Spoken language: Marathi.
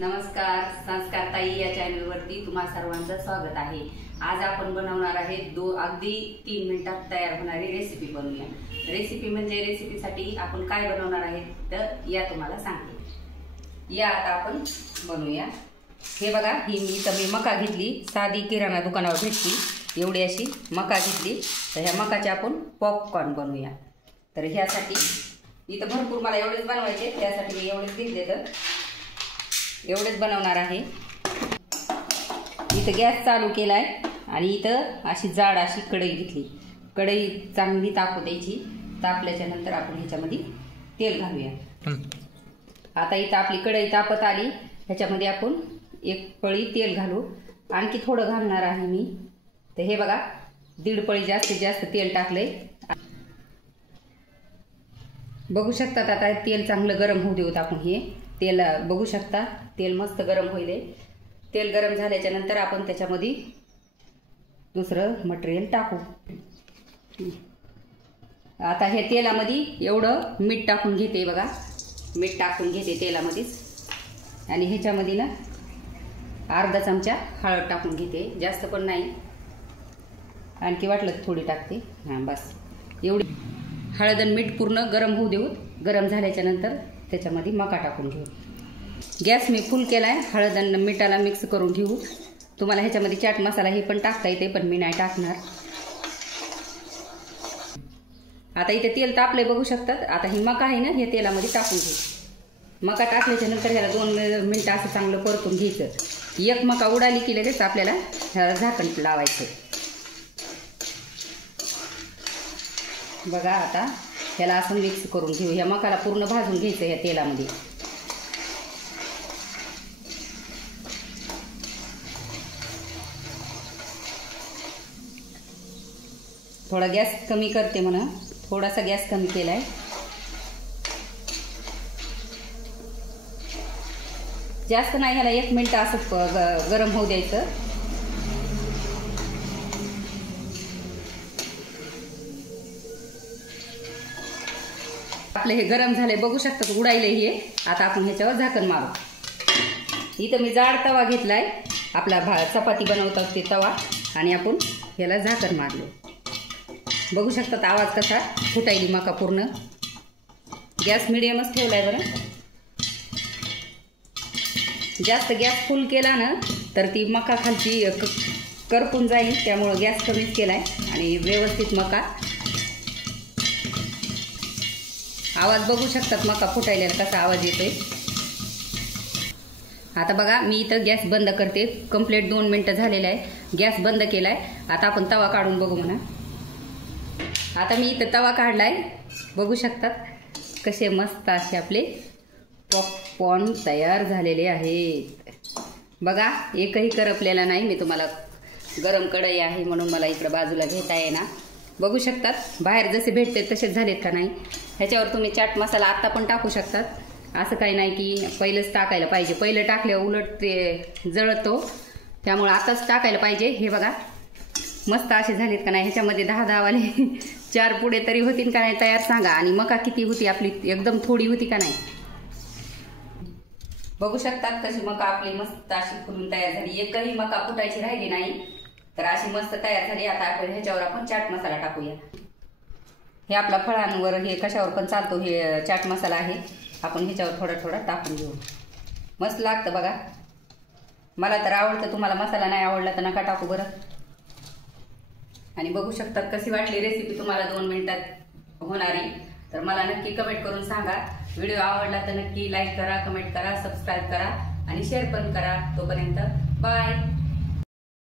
नमस्कार, संस्कार ताई या चॅनलवरती तुम्हा सर्वांचं स्वागत आहे। आज आपण बनवणार आहे अगदी 3 मिनिटात तयार होणारी रेसिपी बनवूया। रेसिपी म्हणजे रेसिपीसाठी आपण काय बनवणार आहे तर या तुम्हाला सांगते। या आता आपण बनवूया। हे बघा, ही मी मका घेतली, साधी किराणा दुकानावर भेटती एवढी अशी मका घेतली। तर ह्या मकाचे आपण पॉपकॉर्न बनवूया। तर ह्यासाठी इथं भरपूर मला एवढेच बनवायचे, त्यासाठी मी एवढेच घेतले, तर एवढेच बनवणार आहे। इथं गॅस चालू केलाय आणि इथं अशी जाड अशी कढई घेतली। कढई चांगली तापू द्यायची। तापल्याच्या नंतर आपण ह्याच्यामध्ये तेल घालूया। आता इथं आपली कढई तापत आली, ह्याच्यामध्ये आपण एक पळी तेल घालू। आणखी थोडं घालणार आहे मी। तर हे बघा, 1.5 पळी जास्तीत जास्त तेल टाकलंय। बघू शकतात आता तेल चांगलं गरम होऊ देऊत आपण। हे तेल बघू शकता, तेल मस्त गरम होईल। तेल गरम झाल्याच्या नंतर आपण त्याच्यामध्ये दुसरं मटेरियल टाकू। आता हे तेलामध्ये एवढं मीठ टाकून घेते बघा, मीठ टाकून घेते तेलामध्येच। आणि ह्याच्यामध्ये ना अर्धा चमचा हळद टाकून घेते, जास्त पण नाही, आणखी वाटलं थोडी टाकते। हां बस एवढी। हळद आणि मीठ पूर्ण गरम होऊ देऊ। गरम झाल्याच्या नंतर त्याच्यामध्ये मका टाकून घेऊ। गॅस मी फुल केलाय। हळद आणि मिठाला मिक्स करून घेऊ। तुम्हाला ह्याच्यामध्ये चाट मसाला हे पण टाकता येते, पण मी नाही टाकणार। आता इथे तेल तापलंय बघू शकतात। आता ही मका आहे ना, हे तेलामध्ये टाकून घेऊ। मका टाकल्याच्या नंतर ह्याला 2 मिनिटं असं चांगलं परतून घ्यायचं। एक मका उडाली की लगेच आपल्याला ह्याला झाकण लावायचं। बघा, आता ह्याला असं मिक्स करून घेऊ। ह्या मकाला पूर्ण भाजून घ्यायचं या तेलामध्ये। थोडा गॅस कमी करते म्हणा, थोडासा गॅस कमी केलाय। जास्त नाही, ह्याला 1 मिनिट असं गरम होऊ द्यायचं। आपलं हे गरम झालंय बघू शकता, उडायलंय हे। आता आपण ह्याच्यावर झाकण मारू। इथं मी जाड तवा घेतलाय, आपला चपाती बनवतात ते तवा, आणि आपण ह्याला झाकण मारलो। बघू शकतात आवाज कसा फुटायली मका पूर्ण। गॅस मिडियमच ठेवलाय बरं। जास्त गॅस फुल केला ना तर ती मका खालची करपून जाईल, त्यामुळं गॅस कमीच केलाय आणि व्यवस्थित मका। आवाज बघू शकतात मका फुटायला कसा आवाज येतोय। आता बघा, मी इथं गॅस बंद करते। कंप्लीट 2 मिनिटं झालेलं आहे। गॅस बंद केलाय। आता आपण तवा काढून बघू म्हणा। आता मी इथं तवा काढलाय, बघू शकतात कसे मस्त असे आपले पॉपकॉर्न तयार झालेले आहेत। बघा, एकही करपलेला नाही। मी तुम्हाला गरम कढई आहे म्हणून मला इकडं बाजूला घेता येईना। बघू शकतात बाहेर जसे भेटते तसेच झालेत का नाही। ह्याच्यावर तुम्ही चाट मसाला आत्ता पण टाकू शकतात। असं काही नाही की पहिलंच टाकायला पाहिजे, पहिलं टाकल्यावर उलट ते जळतो, त्यामुळे आताच टाकायला पाहिजे। हे बघा मस्त असे झालेत का नाही। ह्याच्यामध्ये 10 वाले 4 पुढे तरी होतील का नाही तयार सांगा। आणि मका किती होती आपली, एकदम थोडी होती का नाही। बघू शकतात कशी मका आपली मस्त अशी फुलून तयार झाली। एकही मका फुटायची राहिली नाही, तर अशी मस्त तयार झाली। आता आपण ह्याच्यावर आपण चाट मसाला टाकूया। हे आपला फळांवर हे कशावर पण चालतो, हे चाट मसाला आहे। आपण ह्याच्यावर थोडा थोडा टाकून घेऊ। मस्त लागतं बघा, मला तर आवडतं। तुम्हाला मसाला नाही आवडला तर नका टाकू बरं। आणि बघू शकतात कशी वाटली रेसिपी तुम्हाला 2 मिनिटात होणारी, तर मला नक्की कमेंट करून सांगा। व्हिडिओ आवडला तर नक्की लाईक करा, कमेंट करा, सबस्क्राईब करा आणि शेअर पण करा। तोपर्यंत बाय।